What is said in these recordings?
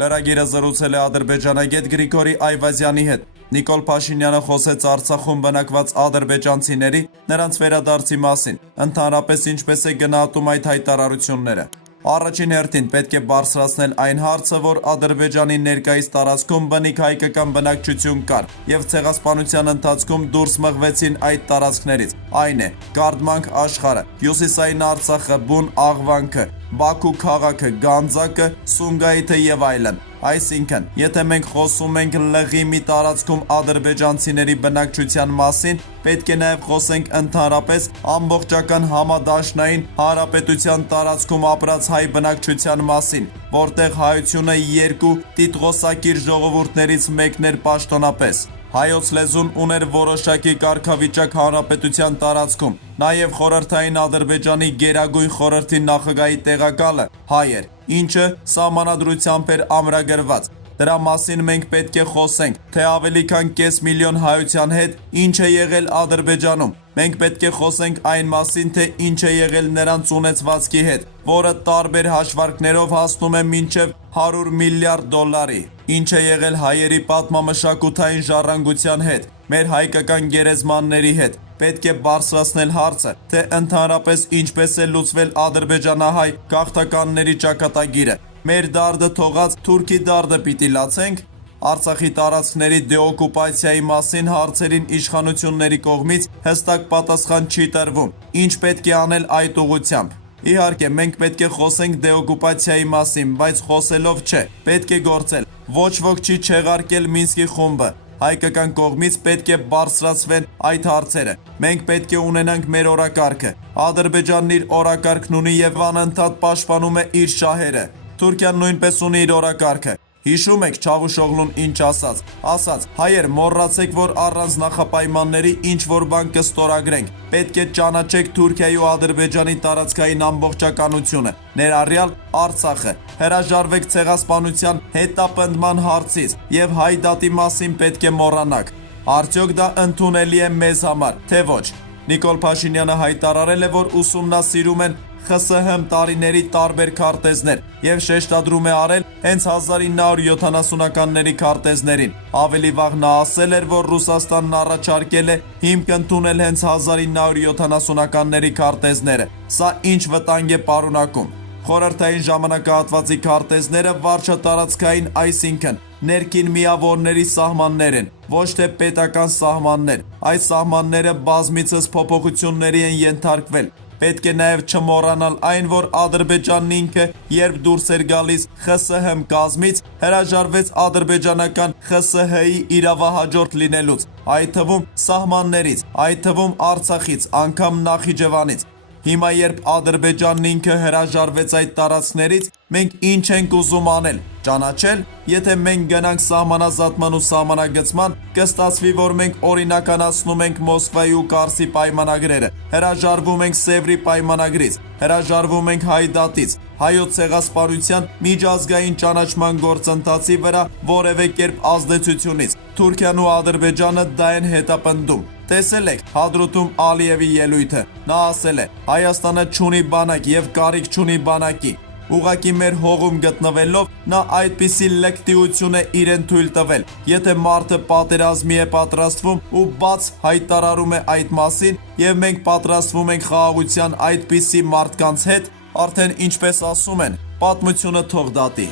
Լրագիրը զրուցել է ադրբեջանագետ Գրիգորի Այվազյանի հետ։ Նիկոլ Փաշինյանը խոսեց Արցախում բնակված ադրբեջանցիների նրանց վերադարձի մասին, ընդհանրապես ինչպես է գնահատում այդ հայտարարությունները։ Առաջին հերթին պետք է բարձրացնել այն հարցը, որ Ադրբեջանի ներկայիս տարածքում բնիկ հայկական բնակչություն կար եւ ցեղասպանության ընթացքում դուրս մղվեցին այդ տարածքներից։ Այն է Կարդմանք աշխարհը, Հյուսիսային Արցախը, Բուն Աղվանքը, Բաքու քաղաքը, Գանձակը, Սումգայիթը եւ այլն։ Այսինքն, եթե մենք խոսում ենք լղի մի տարածքում ադրբեջանցիների բնակչության մասին, պետք է նաև խոսենք ընդհանրապես ամբողջական համադաշնային հանրապետության տարածքում ապրած հայ բնակչության մասին, որտեղ հայությունը երկու տիտղոսակիր ժողովուրդներից մեկն էր պաշտոնապես։ Հայոց լեզուն ուներ որոշակի կարգավիճակ հանրապետության տարածքում, նաև խորհրդային Ադրբեջանի Գերագույն խորհրդի նախագահի տեղակալը հայ էր, ինչը սահմանադրությամբ էր ամրագրված։ Դրա մասին մենք պետք է խոսենք, թե ավելի քան կես միլիոն հայության հետ ինչ է եղել Ադրբեջանում։ Մենք պետք է խոսենք այն մասին, թե ինչ է եղել նրանց ունեցվածքի հետ, որը տարբեր հաշվարկներով հասնում է մինչև 100 միլիարդ դոլարի։ Ինչ է եղել հայերի պատմամշակութային ժառանգության հետ, մեր հայկական գերեզմանների հետ։ Պետք է բարձրացնել հարցը, թե ընդհանրապես ինչպես է լուծվել ադրբեջանահայ գաղթականների ճակատագիրը։ Մեր դարդը թողած թուրքի դարդը պիտի լացենք։ Արցախի տարածքների դեօկուպացիայի մասին հարցերին իշխանությունների կողմից հստակ պատասխան չի տրվում։ Ինչ պետք է անել այդ ուղղությամբ։ Իհարկե, մենք պետք է խոսենք դեօկուպացիայի մասին, բայց խոսելով չէ, պետք է գործել։ Ոչ ոք չի չեղարկել Մինսկի խումբը։ Հայկական կողմից պետք է բարձրացվեն այդ հարցերը։ Մենք պետք է ունենանք մեր օրակարգը։ Ադրբեջանն իր օրակարգն ունի եւ անընդհատ պաշտպանում է իր շահերը։ Թուրքիան նույնպես ունի իր օրակարգը։ Հիշում եք Չավուշօղլուն ինչ ասաց։ Ասաց. հայեր, մոռացեք, որ առանց նախապայմանների ինչ որ բան կստորագրենք։ Պետք է ճանաչեք Թուրքիայի ու Ադրբեջանի տարածքային ամբողջականությունը, ներառյալ Արցախը։ Հրաժարվեք ցեղասպանության հետապնդման հարցից եւ հայ դատի մասին պետք է մոռանաք։ Արդյոք դա ընդունելի է մեզ համար, թե ոչ։ Նիկոլ Փաշինյանը հայտարարել է, որ ուսումնասիրում են ԽՍՀՄ տարիների տարբեր քարտեզներ եւ շեշտադրում է արել հենց 1970-ականների քարտեզներին։ Ավելի վաղ նա ասել էր, որ Ռուսաստանն առաջարկել է հիմք ընդունել հենց 1970-ականների քարտեզները։ Սա ինչ վտանգ է պարունակում։ Խորհրդային ժամանակահատվածի քարտեզները վարչատարածքային, այսինքն ներքին միավորների սահմաններ են, ոչ թե պետական սահմաններ։ Այս սահմանները բազմիցս փոփոխությունների են ենթարկվել։ Պետք է նաև չմոռանալ այն, որ Ադրբեջանն ինքը, երբ դուրս էր գալիս ԽՍՀՄ կազմից, հրաժարվեց ադրբեջանական ԽՍՀ-ի իրավահաջորդ լինելուց, այդ թվում սահմաններից, այդ թվում Արցախից, անգամ Նախիջևանից։ Հիմա երբ Ադրբեջանն ինքը հրաժարվեց այդ տարածքներից, մենք ինչ ենք ուզում անել։ Ճանաչել, եթե մենք գնանք սահմանազատման ու սահմանագծման, կստացվի, որ մենք օրինականացնում ենք Մոսկվայի ու Կարսի պայմանագրերը, հրաժարվում ենք Սևրի պայմանագրից, հրաժարվում ենք Հայդատից, հայոց ցեղասպանության միջազգային ճանաչման գործընթացի վրա որևէ կերպ ազդեցությունից։ Թուրքիան ու Ադրբեջանը դա են հետապնդում։ Տեսել եք Հադրութում Ալիևի ելույթը։ Նա ասել է. Հայաստանը չունի բանակ եւ կարիք չունի բանակի։ Ուղղակի մեր հողում գտնվելով նա այդպիսի լկտիություն է իրեն թույլ տվել։ Եթե մարդը պատերազմի է պատրաստվում ու բաց հայտարարում է այդ մասին, եւ մենք պատրաստվում ենք խաղաղության այդպիսի մարդկանց հետ, արդեն ինչպես ասում են, պատմությունը թող դատի։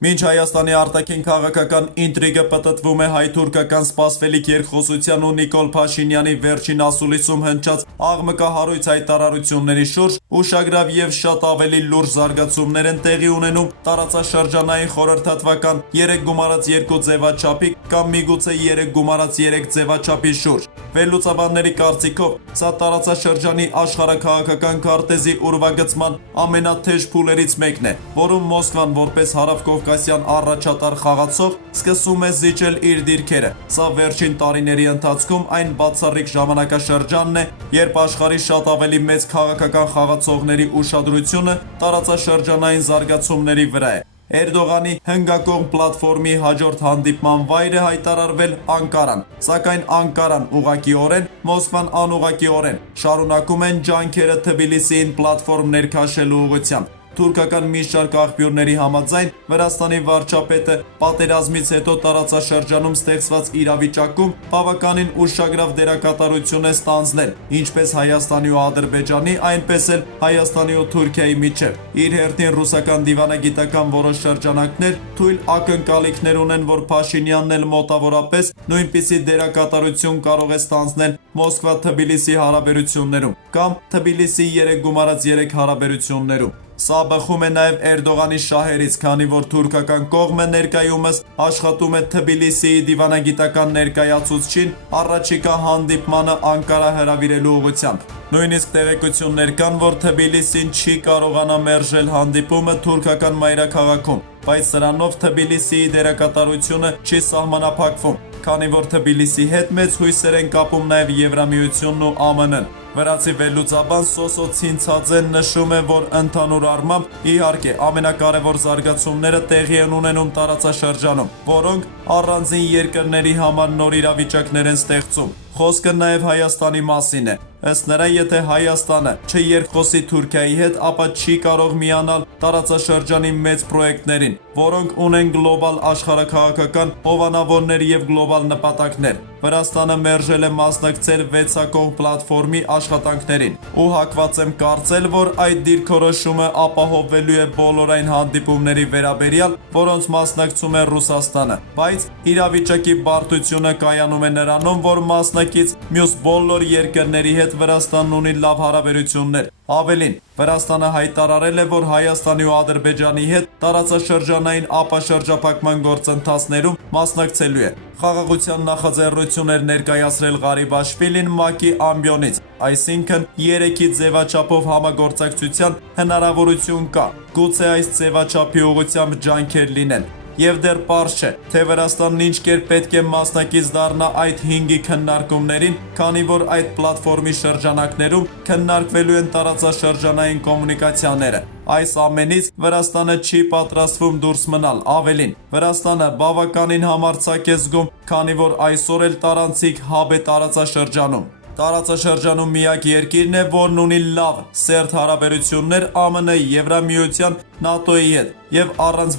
Մինչ Հայաստանի արտաքին քաղաքական ինտրիգը պտտվում է հայ-թուրքական սպասվելիք երկխոսության ու Նիկոլ Փաշինյանի վերջին ասուլիսում հնչած աղմկահարույց հայտարարությունների շուրջ, ուշագրավ եւ շատ ավելի լուրջ զարգացումներ են տեղի ունենում տարածաշրջանային խորհրդատվական 3+2 ձևաչափի կամ միգուցե 3+3 ձևաչափի շուրջ։ Վերլուծաբանների կարծիքով, սա տարածաշրջանի աշխարհաքաղաքական քարտեզի ուրվագծման ամենաթեժ փուլերից մեկն է, որում Մոսկվան որպես հարավկովկասյան առաջատար խաղացող սկսում է զիջել իր դիրքերը։ Սա վերջին տարիների ընթացքում այն բացառիկ ժամանակաշրջանն է, երբ աշխարհի շատ ավելի մեծ քաղաքական խաղացողների ուշադրությունը տարածաշրջանային զարգացումների վրա է։ Էրդողանի հնգակողմ պլատֆորմի հաջորդ հանդիպման վայր է հայտարարվել Անկարան, սակայն Անկարան ուղղակիորեն, Մոսկվան անուղղակիորեն շարունակում են ջանքերը Թբիլիսիին պլատֆորմ ներքաշելու ուղղությամբ։ Թուրքական մի շարք աղբյուրների համաձայն Վրաստանի վարչապետը պատերազմից հետո տարածաշրջանում ստեղծված իրավիճակում բավականին ուշագրավ դերակատարություն է ստանձնել ինչպես Հայաստանի ու Ադրբեջանի, այնպես էլ Հայաստանի ու Թուրքիայի միջև։ Իր հերթին ռուսական դիվանագիտական որոշ շրջանակներ թույլ ակնկալիքներ ունեն, որ Փաշինյանն էլ մոտավորապես նույնպիսի դերակատարություն կարող է ստանձնել Մոսկվա-Թբիլիսի հարաբերություններում կամ Թբիլիսի 3 գումարած 3 հարաբերություններում։ Սա բխում է նաև Էրդողանի շահերից, քանի որ թուրքական կողմը ներկայումս աշխատում է Թբիլիսիի դիվանագիտական ներկայացուցչին առաջիկա հանդիպմանը Անկարա հրավիրելու ուղղությամբ։ Նույնիսկ տեղեկություններ կան, որ Թբիլիսին չի կարողանա մերժել հանդիպումը թուրքական մայրաքաղաքում, բայց սրանով Թբիլիսիի դերակատարությունը չի սահմանափակվում, քանի որ Թբիլիսի հետ մեծ հույսեր են կապում նաև Եվրամիությունն ու ԱՄՆ-ն։ Վրացի վերլուծաբան Սոսո Ցինցաձեն նշում է, որ ընդհանուր առմամբ իհարկե ամենակարևոր զարգացումները տեղի են ունենում տարածաշրջանում, որոնք առանձին երկրների համար նոր իրավիճակներ են ստեղծում։ Խոսքը նաև Հայաստանի մասին է։ Ըստ նրա, եթե Հայաստանը չերկխոսի Թուրքիայի հետ, ապա չի կարող միանալ տարածաշրջանի մեծ պրոյեկտներին, որոնք ունեն գլոբալ աշխարհաքաղաքական հովանավորներ եւ գլոբալ նպատակներ։ Վրաստանը մերժել է մասնակցել 6-ակողմ պլատֆորմի աշխատանքներին ու հակված եմ կարծել, որ այդ դիրքորոշումը ապահովվելու է բոլոր այն հանդիպումների վերաբերյալ, որոնց մասնակցում է Ռուսաստանը, բայց իրավիճակի բարդությունը կայանում է նրանում, որ մասնակից մյուս բոլոր երկրների հետ Վրաստանն ունի լավ հարաբերություններ։ Ավելին, Վրաստանը հայտարարել է, որ Հայաստանի ու Ադրբեջանի հետ տարածաշրջանային ապաշրջափակման գործընթացներում մասնակցելու է։ Խաղաղության նախաձեռնություն էր ներկայացրել Ղարիբաշվիլին ՄԱԿ-ի ամբիոնից, այսինքն 3-ի ձևաչափով համագործակցության հնարավորություն կա, գուցե այս ձևաչափի ուղղությամբ ջանքեր լինեն։ Եվ դեռ պարզ չէ, թե Վրաստանն ինչ կերպ պետք է մասնակից դառնա այդ 5-ի քննարկումներին, քանի որ այդ պլատֆորմի շրջանակներում քննարկվելու են տարածաշրջանային կոմունիկացիաները։ Այս ամենից Վրաստանը չի պատրաստվում դուրս մնալ, ավելին, Վրաստանը բավականին համարձակ է զգում, քանի որ այսօր էլ տարանցիկ հաբ է տարածաշրջանում։ Տարածաշրջանում միակ երկիրն է, որն ունի լավ, սերտ հարաբերություններ ԱՄՆ, Եվրամիության, ՆԱՏՕ-ի հետ, եւ առանց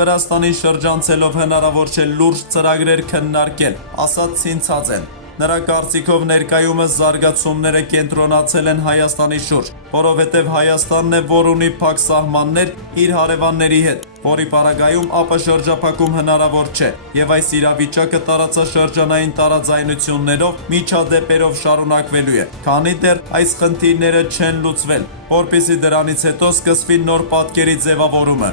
Վրաստանին շրջանցելով հնարավոր չէ լուրջ ծրագրեր քննարկել, ասաց Ցինցաձեն։ Նրա կարծիքով ներկայումս զարգացումները կենտրոնացել են Հայաստանի շուրջ, որովհետև Հայաստանն է, որ ունի փակ սահմաններ իր հարևանների հետ, որի պարագայում ապաշրջափակում հնարավոր չէ, եւ այս իրավիճակը տարածաշրջանային տարաձայնություններով, միջադեպերով շարունակվելու է, քանի դեռ այս խնդիրները չեն լուծվել, որպեսզի դրանից հետո սկսվի նոր պատկերի ձևավորումը։